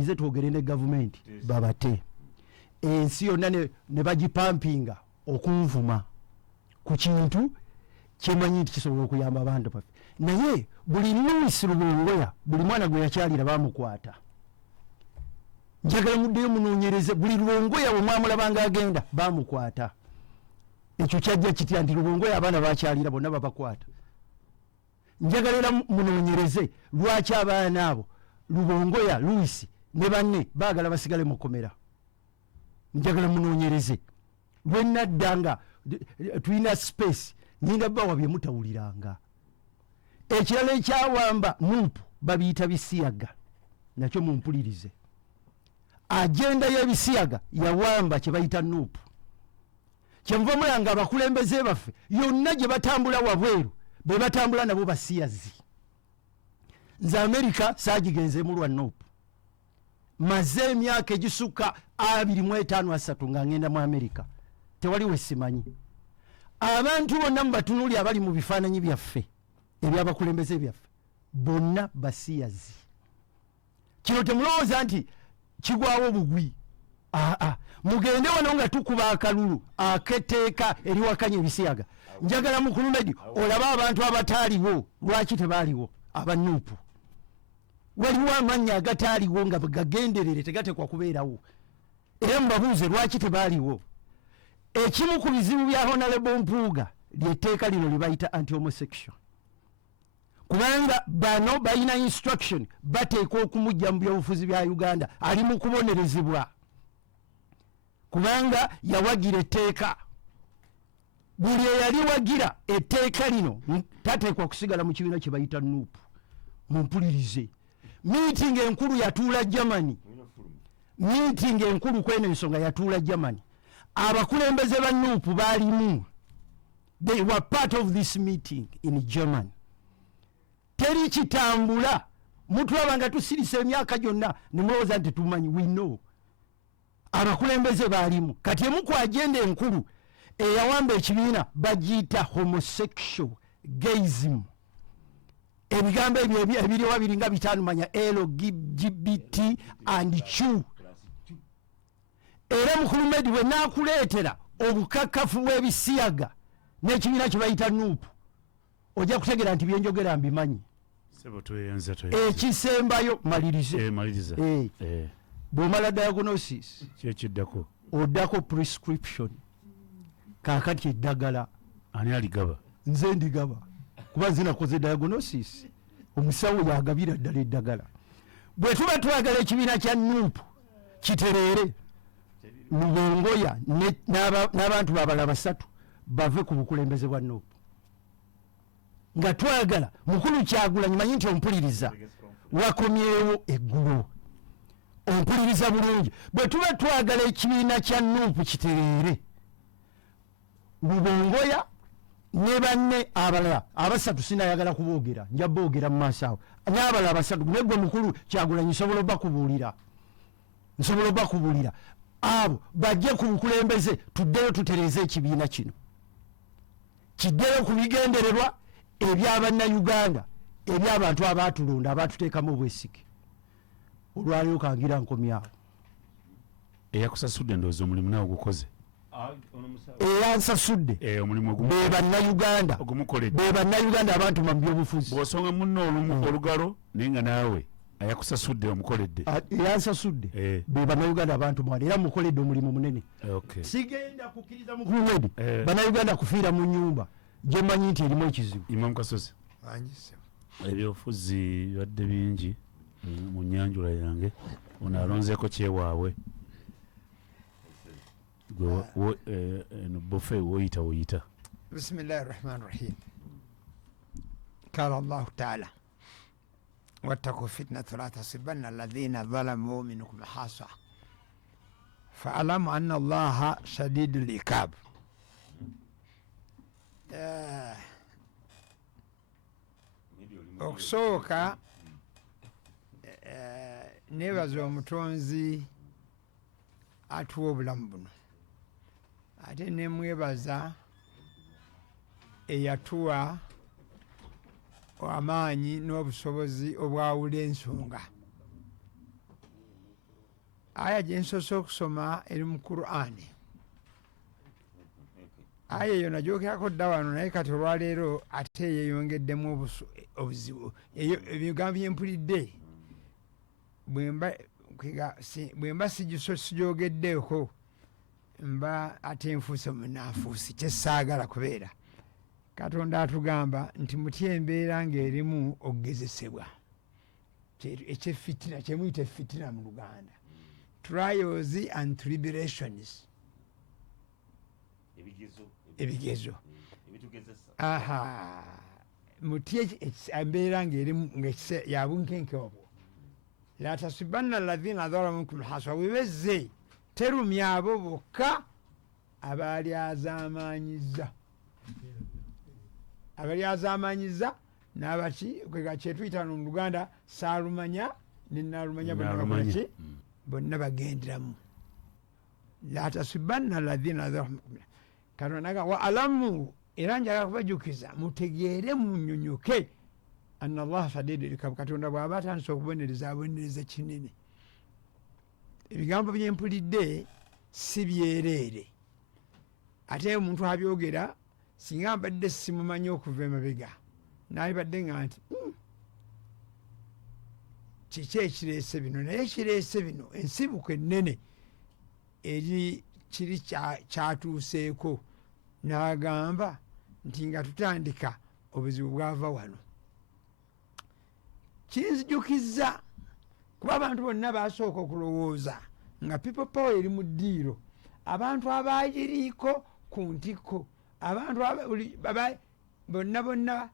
ize twogere ne government babate ensi yonna ne bagipampinga okunvuma ku kintu kyemanyi nti kisobola okuyamba abantu baffe naye buli Lewis Rubongoya buli mwana gwe yakyalira bamukwata njagala muddeyo munoonyereze buli Rubongoya bwe mwamulabanga agenda bamukwata ekyo kyajja kitya nti Rubongoya abaana bakyalira bonna babakwata njagala munoonyereze lwaki abaana abo Rubongoya Lewis ne banne baagala basigale makomera njagala munoonyereze lwenaddanga tulina space ninga bawa bye mutawuliranga ekirala ekyawamba nupu babiyita bisiyaga nakyo mumpulirize agenda y'ebisiyaga yawamba kye bayita nupu kyenva mulanga abakulembeze baffe yonna gye batambula wabweru be batambula nabo basiyazi nze Amerika saagigenzeemu lwa nupu maze emyaka egisukka 25 nga ngenda mu Amerika tewali we simanyi abantu bonna mubatunuli abali mu bifaananyi byaffe ebyabakulembeze byaffe bonna basiyazi kino temulowooza nti kigwawo bugwi mugende wano nga tukuba akalulu aketeeka eriwakanya ebisiyaga njagala mukulumedi olaba abantu abataaliwo lwaki tebaaliwo abanuupu waliwo amannya agataaliwo nga gagenderere tegatekwa kubeerawo era mubabuuze lwaki tebaaliwo ekimu ku bizibu bya Honorable Mpuuga lyetteeka lino lye bayita anti-homosexual kubanga bano balina instruction bateeka okumujja mu byobufuzi bya Uganda ali mu kubonerezebwa kubanga yawagira etteeka buli eyali wagira etteeka lino tateekwa kusigala mu kibiina kye bayita nuupu mumpulirize meeting enkulu yatuula Germany meeting enkulu kweno ensonga yatuula Germany abakulembeze ba nuupu baalimu they were part of this meeting in Germany teri kitambula mutulaba nga tusirisa emyaka gyonna ne mulowooza nti tumanyi we know abakulembeze baalimu kati emu ku agenda enkulu eyawamba ekibiina bagiyita homosexual gayism ebigambo ebyo ebiriwa biringa 5 manya LGBT and Q era mukulumedi we naakuleetera obukakafu bw'ebisiyaga n'ekibiina kye bayita nuupu ojja kutegera nti byenjogera mbimanyi ekisembayo malirize bw'omala diagnosis kyekiddako oddako prescription kaakati eddagala ani aligaba nze ndigaba kuba nze nakoze diagnosis omusawo yagabira ddala eddagala bwe tuba twagala ekibiina kya nuupu kitereere Rubongoya n'abantu babala basatu bave ku bukulembeze bwa nuupu nga twagala mukulu Kyagulanyi manyi nti ompuliriza wakomyewo eggulo ompuliriza bulungi bwe tuba twagala ekibiina kya nuupu kitereere Rubongoya ne banne abalala abasatu sinayagala kuboogera nja boogera mu maaso awo n'abalala basatu negwe mukulu Kyagulanyi nsobola bakubuulira abo bajje ku bukulembeze tuddeyo tutereeze ekibiina kino kiddeyo ku bigendererwa eby'Abannayuganda eby'abantu abaatulonda abaatuteekamu obwesige olwaleero kangira nkomyawo eyakusasudde ndowooza omulimu naawe gukoze eyansasudde omulimu be bannayuganda abantu mu byobufuzi bw'osonga munno olumu olugalo naye nga naawe ayakusasudde omukoledde eyansasudde be bannayuganda abantu mwana era mukoledde omulimu munene sigenda kukkiriza mukulumedi bannayuganda kufiira mu nnyumba gye mmanyi nti erimu ekizibu Imam Kasozi ebyobufuzi bibadde bingi mu nyanjula yange ono alonzeeko kyewaabwe bofe woyita bismillahi rahmani rahim kala allahu taala wattaku fitnata la tasibanna alladhina dhalamu minkum khassa fa'lamu anna allaha shadidul iqab okusooka nebaza omutonzi atuwa obulamu buno ate nemwebaza eyatuwa amaanyi n'obusobozi obwawula ensonga aya gye nsoose okusoma eri mu Qur'ani. Aya eyo nagyogerako dda wano naye kati olwaleero ate yeeyongeddemu obuzibu. Ebigambo bye mpulidde bwe mba sigyogeddeeko mba ate nfuuse munanfuusi, kyessaagala kubeera. Katonda atugamba nti mutya embeera ng'erimu okugezesebwa, ekyeffitina, kyemuyita effitina mu Luganda, trials and tribulations, ebigezo. Mutya embeera ng'erimu yabunkenke obwo. La tasubanna alladhina dhalamu minkum haswa, webezze terumya abo bokka abaali azaamanyiza n'abaki kyetuyita mu Luganda saalumanya ne naalumanya bonnabaki bonna bagenderamu. La tasubanna alladhina dhalamu minkum. Katonda wa alamu, era njagala kubajukiza mutegeere munnyonnyoke anna Allah shadidul iqab, Katonda bw'aba atandise okubonereza abonereza kinene. Ebigambo bye mpulidde si byereere, ate omuntu abyogera singa mbadde simumanyi okuva emabega naalibadde nga nti kiki ekireese bino, naye ekireese bino ensibuko ennene eri kiri kyatuuseeko. N'agamba nti nga tutandika obuzibu bwava wano. Kinzijukizza kuba abantu bonna basooka okulowooza nga people power eri mu ddiiro, abantu abaagiriiko ku ntikko, abantu bonna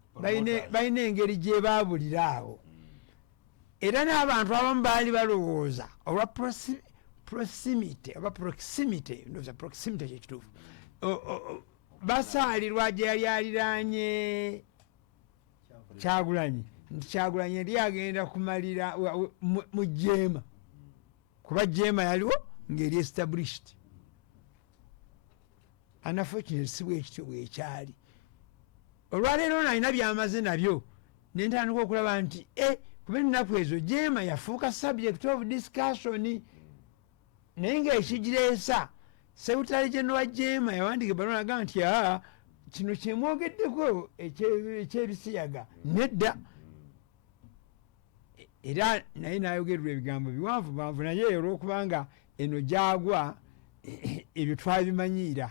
balina engeri gye baabulira awo. Era n'abantu abamu baali balowooza olwa proximity kyekituufu, basaalirwa gye yali aliraanye Kyagulanyi, nti Kyagulanyi yali agenda kumalira mu Jeema, kuba Jeema yaliwo ng'eri established. Unfortunately si bwekityo bwekyali. Olwaleero nalina byamaze nabyo ne ntandika okulaba nti kuba ennaku ezo Jeema yafuuka subject of discussion, naye ng'ekigireesa Secretary General wa Jeema yawandiika ebbaluwa n'agamba nti kino kyemwogeddeko ekyebisiyaga nedda. Era naye n'ayogererwa ebigambo biwanvu naye olw'okubanga eno gyagwa ebyo twabimanyiira.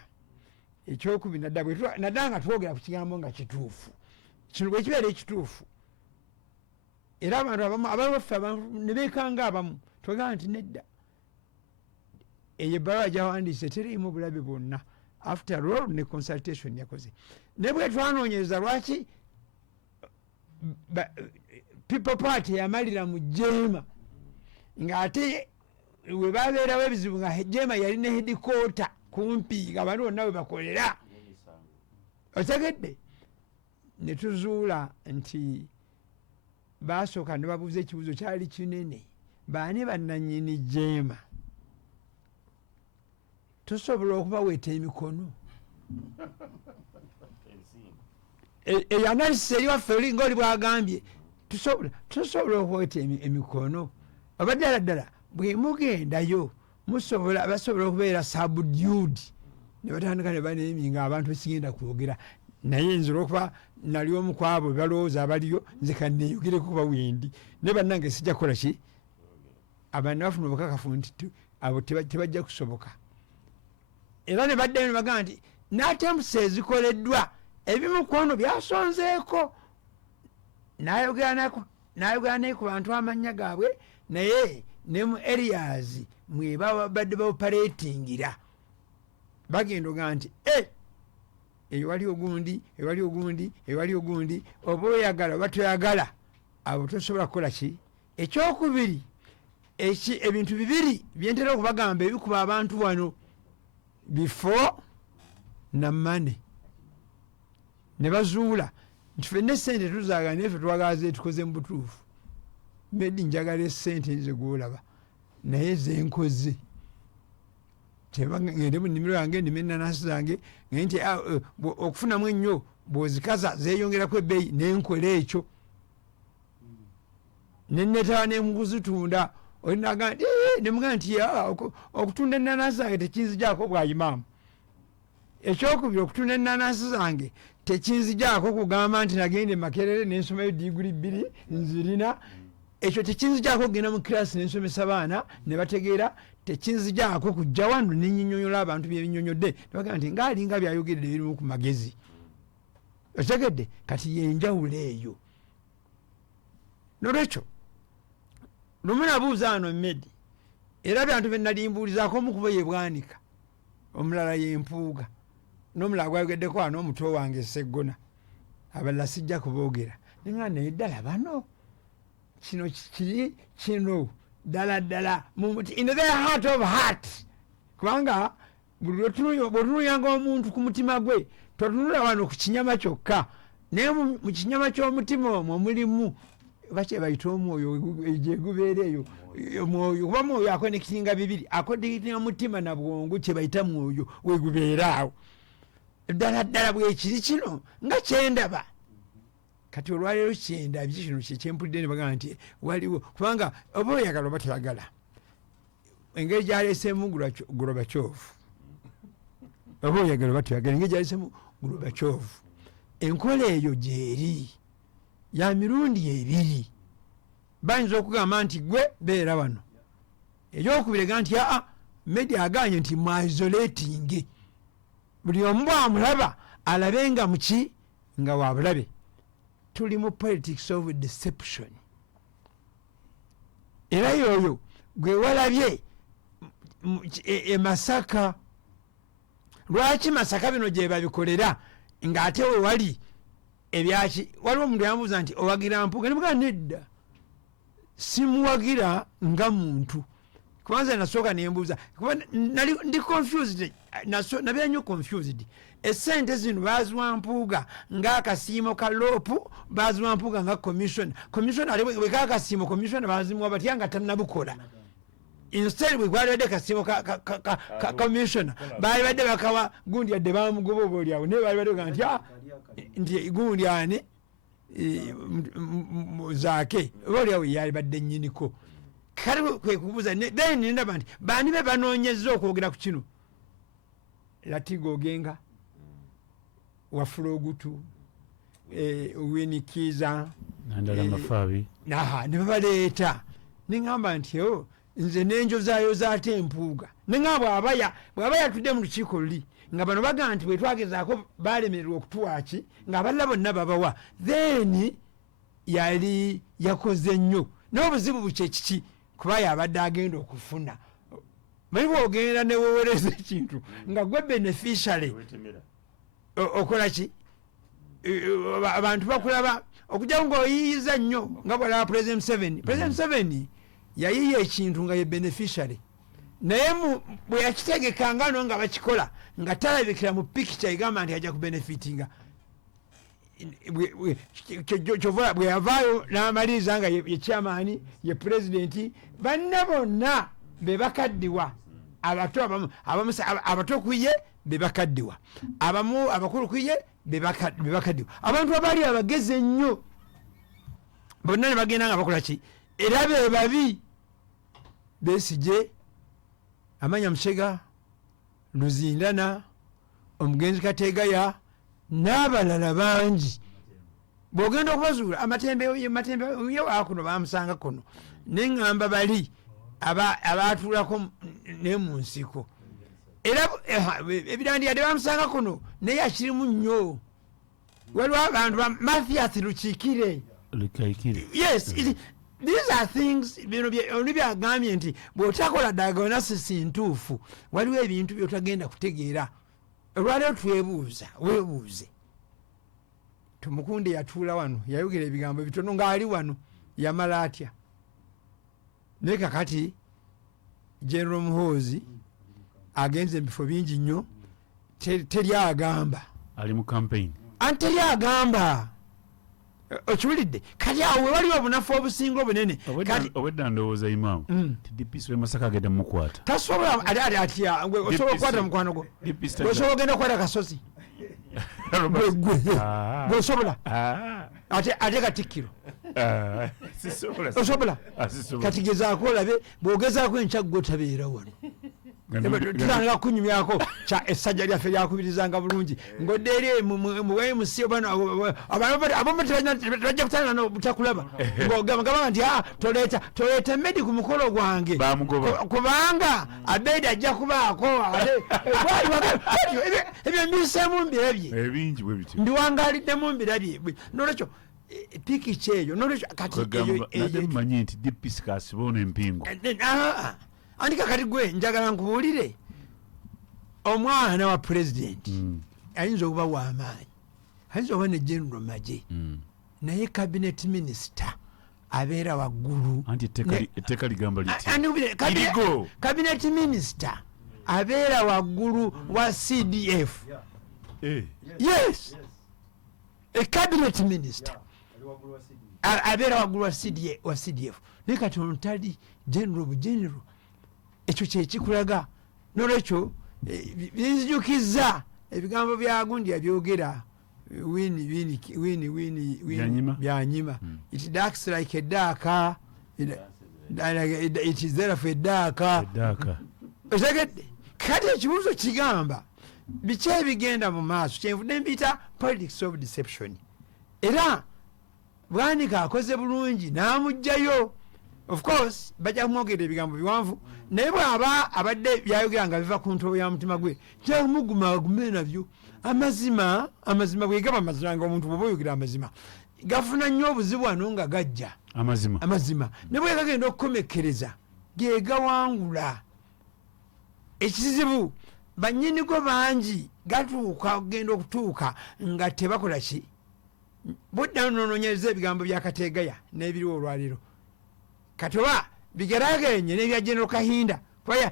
Ekyokubiri nadda nga twogera ku kigambo nga kituufu, kino bwe kibeera ekituufu. Era abantu abaffe ne beekanga abamu twogera nti nedda, eyo ebbaluwa gyawandiise teriimu bulabe bwonna. After all ne consultation yakoze, ne bwe twanoonyereza lwaki people party yamalira mu Jeema, ng'ate we babeerawo ebizibu nga Jeema yali ne headquarter kumpi nga abantu bonna we bakolera. Otegedde? Ne tuzuula nti baasooka ne babuuza ekibuuzo kyali kinene, baani bannannyini Jeema? Tusobola okubaweeta emikono. Eyo analysis eri waffe oli ng'oli bw'agambye, tusobola okubaweeta emikono. Oba ddala bwe mugendayo basobola okubeera subdued, ne batandika ne baneeminga abantu besigenda kwogera. Naye nze olwokuba nali omu ku abo balowooza abaliyo, nze kanneeyogereko kuba wendi, ne bannange sijja kukola ki, abantu bafuna obukakafu nti abo tebajja kusoboka. Era ne baddayo ne bagamba nti n'atempusa ezikoleddwa ebimu ku ono byasonzeeko. N'ayogera naye ku bantu amannya gaabwe, naye ne mu areas mwe babadde baoperatingira bagenda oga nti eyo wali ogundi, oba oyagala oba toyagala, abo tosobola kukola ki. Ekyokubiri, ebintu bibiri byentera okubagamba ebikuba abantu wano, before na money. Ne bazuula nti ffenna essente tuzaagala naye ffe twagala zetukoze mu butuufu. Medi njagala essente nze gwolaba, naye zenkoze. Ngende mu nnimiro yange nnime ennaanasi zange, naye nti okufunamu ennyo bw'ozikaza zeeyongerako ebbeeyi, nenkola ekyo. Ne neetaba ne mu kuzitunda olinaga nemuga nti okutunda ennaanasi zange tekinzijaako bwayimaamu. Ekyokubiri okutunda ennaanasi zange tekinzijaako kugamba nti nagenda e Makerere nensomayo diguli 2 nzirina. Ekyo tekinzijaako kugenda mu kirasi nensomesa baana ne bategeera. Tekinzijaako kujja wano nenyinyonyola abantu byebinyonyodde nebaga nti ngaalinga byayogedde birimu ku magezi. Otegedde kati yenjawulo eyo. Nolwekyo lumu nabuuza ano Medi era abantu benalimbuulizaako omukubo ye Bwanika, omulala ye Mpuuga, n'omulala gwayogeddeko wano omuto wange Seggona, abalala sijja kuboogera. Nenga naye ddala bano kino kiri kino ddala ddala in the heart of heart. Kubanga bw'otunuyanga omuntu ku mutima gwe totunula wano ku kinyama kyokka, naye mu kinyama ky'omutima omwo mulimu bakye bayita omwoyo gyegubeera eyo. Omwoyo kuba mwoyo akonekitinga bibiri, akonekitinga mutima na bwongo kye bayita mwoyo wegubeera awo. Ddala ddala bwekiri kino nga kyendaba. Kati olwaleero kyendabye kino kyempulidde ne bagamba nti waliwo, kubanga oba oyagala oba toyagala engeri gyaleesemu Gorobachov, oba oyagala oba toyagala engeri gyaleesemu Gorobachov, enkola eyo gyeri ya mirundi 2. Bayinza okugamba nti gwe beera wano. Ekyokubiri ga nti Media aganye nti mwaisolating, buli omu bwamulaba alabe nga muki nga wabulabe. Tuli mu politics of deception. Era yoyo gwe walabye e Masaka. Lwaki Masaka bino gye babikolera ng'ate we wali ebyaki? Waliwo omuntu yamubuuza nti owagira Mpuuga, ne mugamba nedda simuwagira nga muntu. Kubanza nasooka nembuuza kuba nali ndi confused, nabeera nnyo confused. Essente zino baaziwa Mpuuga ng'akasiimo ka loopu, baaziwa Mpuuga nga commission ali bwe kakasiimo commission baazimuwa batya nga tannabukola. Instead bwe gwalibadde kasiimo ka commission baali badde bakawa gundi yadde baamugoba oba oliawo, naye baali badde bagamba nti gundi ani zaake oba oliawo yali badde nnyiniko. Kale kwe kubuuza then ndaba nti baani be banoonyezza okwogera ku kino. Latigo Ogenga, Wafula Ogutu, Winikiza, Nandala Mafaabi, ne babaleeta neŋŋamba nti nze n'enjozaayo zaate Mpuuga. Neŋŋamba bw'aba yatudde mu lukiiko luli nga bano bagamba nti bwe twagezaako baalemererwa okutuwaaki ng'abalala bonna babawa, then yali yakoze nnyo n'obuzibu bukye kiki kuba yabadde agenda okufuna. Manyi bw'ogenda ne weewereza ekintu nga gwe beneficiary okola ki? Abantu bakulaba okujjawo ng'oyiyiza nnyo nga bwalaba President Museveni yayiya ekintu nga ye beneficiary, naye bwe yakitegekanga no nga bakikola nga talabikira mu picture egamba nti ajja kubenefitinga. Kyova bwe yavaayo n'amaliriza nga ye chairman ye president, banna bonna be bakaddiwa, abato kuye be bakaddiwa, abamu abakulu kuye be bakaddiwa. Abantu abaali abagezi ennyo bonna ne bagenda nga bakola ki? Era be babi. Besigye, Amanya Musega, Luzindana, Omugenzi Kategaya n'abalala bangi. Bw'ogenda okubazuula amatembe akuno bamusanga kuno, neŋŋamba bali abaatuulako ne mu nsiko. Era ebirandiyadde bamusanga kuno naye akirimu nnyo. Waliwo abantu ba Mathias Lukiikire. Yes, these are things bino byagambye nti bw'otakola diagnosis ntuufu waliwo ebintu by'otagenda kutegeera. Olwaleero twebuuza, weebuuze. Tumukunde yatuula wano yayogera ebigambo bitono ng'ali wano yamala atya. Naye kakati General Muhoozi agenze mu bifo bingi nnyo, teri agamba. Ali mu campaign. Teri agamba. Okiwulidde? Kati awo waliwo obunafu obusinga obunene. Obwedda ndowooza Imam ti DPS we Masaka agenda mukwata. Tasobola atya osobola okukwata mukwano gwo. Osobola ogenda okukwata Kasozi. Gwe osobola ate Katikkiro osobola kati gezaako olabe bw'ogezaako enkyaggo tabeera wano tutandika kunyumyako essajja lyaffe lyakubirizanga bulungi ng'odde eri muwemusi abamu tebajja kutana butakulaba ng'ogamba nti toleeta medi ku mukolo gwange kubanga Abed ajja kubaako ebyo mbiseemu mbirabye mbiwangaliddemu mbirabye nolwekyo pikiki eyo nolwekyo kati manyi nti dipiskas boona empingo andika kati gwe njagala nkubuulire omwana wa pulezidenti ayinza okuba w'amaanyi ayinza okuba ne general magye naye cabinet minister abeera waggulu anti etteeka ligamba cabinet minister abeera waggulu wa CDF yes a cabinet minister abeera waggulu wa CDF naye kati ontali general ekyo kyekikulaga nolwekyo binzijukiza ebigambo bya gundi yabyogera byanyima it darks like a dark it is there for a dark osegedde kati ekibuuzo kigamba biki ebigenda mu maaso kyenvudde mbiyita politics of deception era Bwanika akoze bulungi n'amugjayo of course bajja kumwogera ebigambo biwanvu naye bw'aba abadde byayogera nga biva ku ntobo ya mutima gwe kyamuguma nabyo amazima bwe gaba amazima nga omuntu bw'oba oyogera amazima gafuna nnyo obuzibu wano nga gajja amazima ne bwe gagenda okukomekereza ge gawangula ekizibu bannyinigo bangi gatuuka kugenda okutuuka nga tebakola ki budda munoonyereze ebigambo bya Kategaya n'ebiriwo olwaleero kati oba bigeragenye n'ebya General Kahinda kuba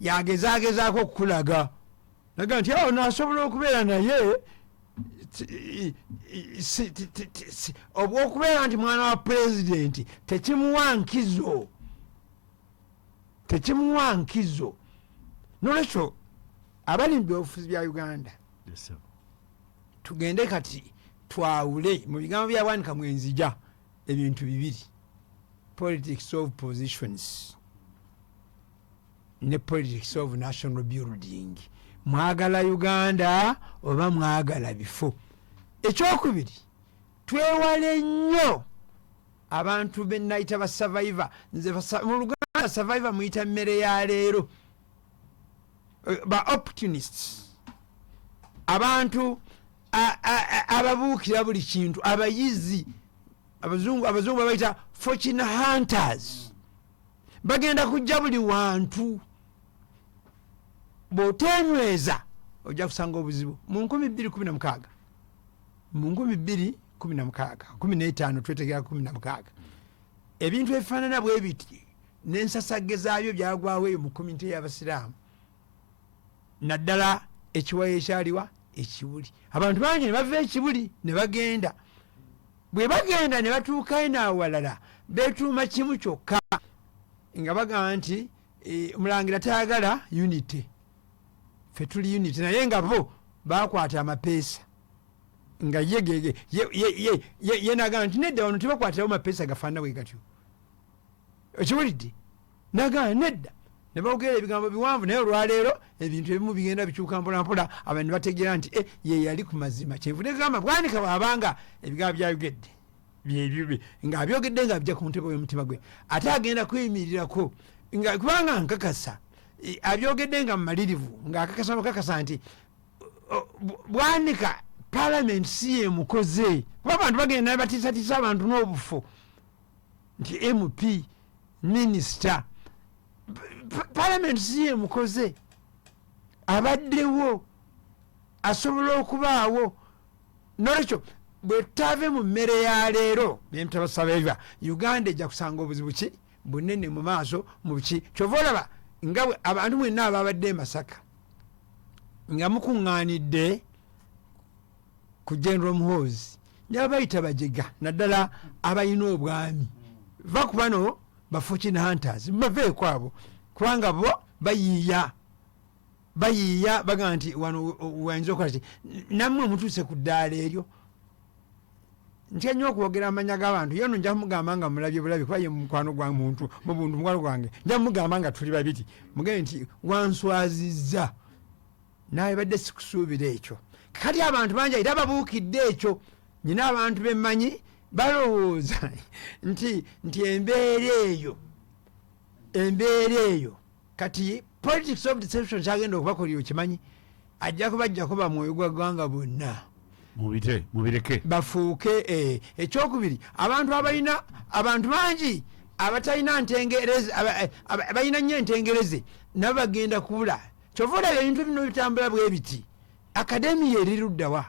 yagezaagezaako okukulaga naga nti awo naasobola okubeera naye okubeera nti mwana wa pulezidenti tekimuwa nkizo nolwekyo abali mu byobufuzi bya Uganda tugende kati twawule mu bigambo bya Bwanika mwenzija ebintu bibiri politics of positions ne politics of national building mwagala Uganda oba mwagala bifo ekyokubiri twewale nnyo abantu benayita ba survivor nze mu Luganda survivor muyita mmere ya leero ba opportunists abantu ababuukira buli kintu abayizi abazungu babayita fortune hunters bagenda kujja buli wantu bw'otenyweza ojja kusanga obuzibu mu 2016 mu 2015 twetegera 16 ebintu ebifaanana bwe biti n'ensasage zaabyo byagwawo eyo mu komite y'abasiraamu naddala ekiwayo ekyaliwa ekibuli abantu bangi ne bava ekibuli ne bagenda bwe bagenda ne batuukayo n'awalala beetuuma kimu kyokka nga bagamba nti Mulangira tayagala unity ffe tuli unity naye nga bo bakwata amapeesa nga ye nagamba nti nedda wano tebakwatirawo mapeesa gafaanana bwe gatyo okiwulidde nagamba nedda ne bawogera ebigambo biwanvu naye olwaleero ebintu ebimu bigenda bikyuka mpolampola abantu ne bategeera nti ye yali ku mazima kyenvudde gamba Bwanika bw'abanga ebigambo byayogedde nga abyogedde nga bijja ku ntebe y'omutima gwe ate agenda kweyimirirako kubanga nkakasa abyogedde nga mumalirivu ng'akakasa nti Bwanika parliament si yemukoze kuba abantu bagenda batiisatiisa abantu n'obufu nti MP minisita parliament si yemukoze abaddewo asobola okubaawo nolwekyo bwe tutave mu mmere ya leero byemutabasabaiva Uganda ejja kusanga obuzibu ki bunene mu maaso mu biki kyova olaba nga abantu mwenna ababadde Masaka nga mukuŋŋaanidde ku General Muhoozi njaba bayita bajega naddala abalina obwami va ku bano ba fortune hunters baveeko abo kubanga bo bayiiya baga nti wano wayinza okukola ti nammwe mutuuse ku ddaala eryo ntya nnyo okwogera amanya g'abantu yono nja kumugamba nga mulabye bulabi kuba ye mukwano gwa muntu mu buntu mukwano gwange nja kumugamba nga tuli babiri mugende nti wanswazizza nawe badde sikusuubira ekyo kati abantu bangi era babuukidde ekyo nyina abantu bemmanyi balowooza nti embeera eyo kati politics of deception kyagenda okubakolera okimanyi ajja kubajjako bamwoyo gwa ggwanga bonna mubireke bafuuke ekyokubiri abantu bangi abatalina ntengereze balina nnyo entengereze nabo bagenda kubula kyova olaba ebintu bino bitambula bwe biti akademiya eriruddawa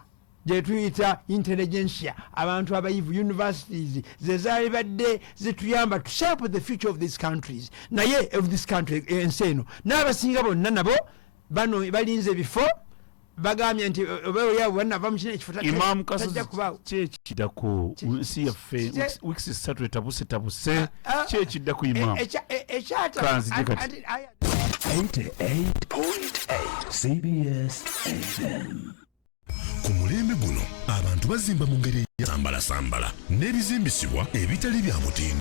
gyetuyita intelligentsia abantu abayivu universities zezaali badde zituyamba to shape the future of these countries naye of this country ensi eno n'abasinga bonna nabo bano balinze ebifo bagambye nti obaolyabo banava mukina ekifo Imam Kasozi kyekiddako nsi yaffe wiiki 3 etabuse kyekiddako Imam kanzije kati 88.8 CBS FM. Ku mulembe guno abantu bazimba mu ngeri ya sambala n'ebizimbisibwa ebitali bya mutindo.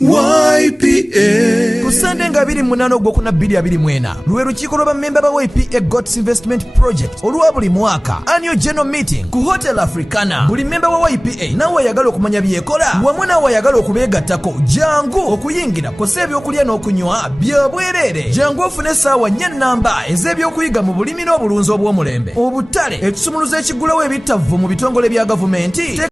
YPA kusande nga 28 ogwokuna 2024 lwe lukiiko lw'abammemba ba YPA GOTS Investment Project olwa buli mwaka annual general meeting ku Hotel Africana. Buli mmemba wa YPA nawe ayagala okumanya byekola wamu nawe ayagala okubeegattako jangu okuyingira kosa ebyokulya n'okunywa bya bwereere jangu ofune essaawa 4 nnamba ez'ebyokuyiga mu bulimi n'obulunzi obw'omulembe obutale ekisumuluzo ekigulawo ebittavvu mu bitongole bya gavumenti